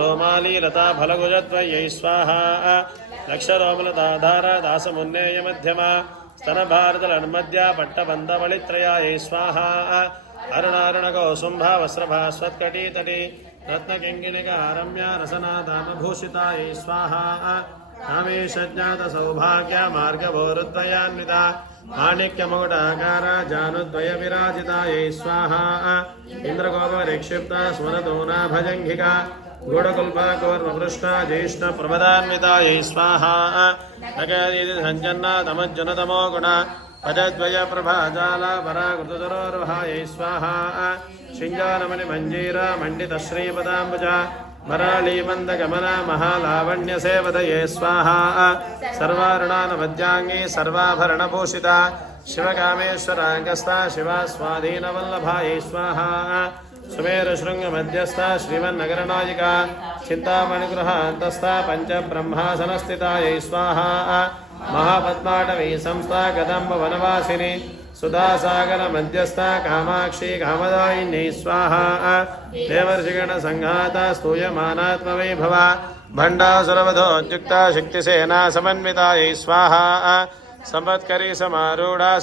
रोमाली लता फलगुजद्वयै स्वाहा लक्षरोमलताधार दासमुन्नेय मध्यमा स्तनभारतलन्मध्या पट्टबन्धवलित्रयायै स्वाहा अरुणारुणकौसुम्भा वस्त्रभास्वत्कटीतटी रत्नकिङ्किणिकारम्या रसनादानभूषितायै स्वाहा कामेशज्ञातसौभाग्या मार्गभोरुद्वयान्विता माणिक्यमुकुटाकारा जानुद्वयविराजितायै स्वाहा इन्द्रगोपरिक्षिप्ता स्मरदोनाभजङ्घिका गूढकुल्पाकूर्मपृष्ठा ज्येष्ठप्रभदान्वितायै स्वाहा नगरीति सञ्जन्ना तमज्जनतमो गुणा पदद्वयप्रभाजाला पराकृतदरोर्वहायै स्वाहा शिञ्जानमणिमञ्जीरा मण्डितश्रीपदाम्बुजा मराळीमन्दगमना महालावण्यसेवदये स्वाहा सर्वारुणानवद्याङ्गी सर्वाभरणभूषिता शिवकामेश्वराङ्गस्था शिवा स्वाधीनवल्लभायै स्वाहा सुमेरशृङ्गमध्यस्था श्रीमन्नगरनायिका चिन्तामणिगृहान्तस्था पञ्चब्रह्मासनस्थितायै स्वाहा महापद्माटवी संस्था कदम्बवनवासिनी सुधासागरमध्यस्था कामाक्षी कामदायिन्यै स्वाहा देवर्षिगणसङ्घाता स्तूयमानात्मवैभवा भण्डासुरवधोद्युक्ता शक्तिसेना समन्वितायै स्वाहा संवत्करी समारूढा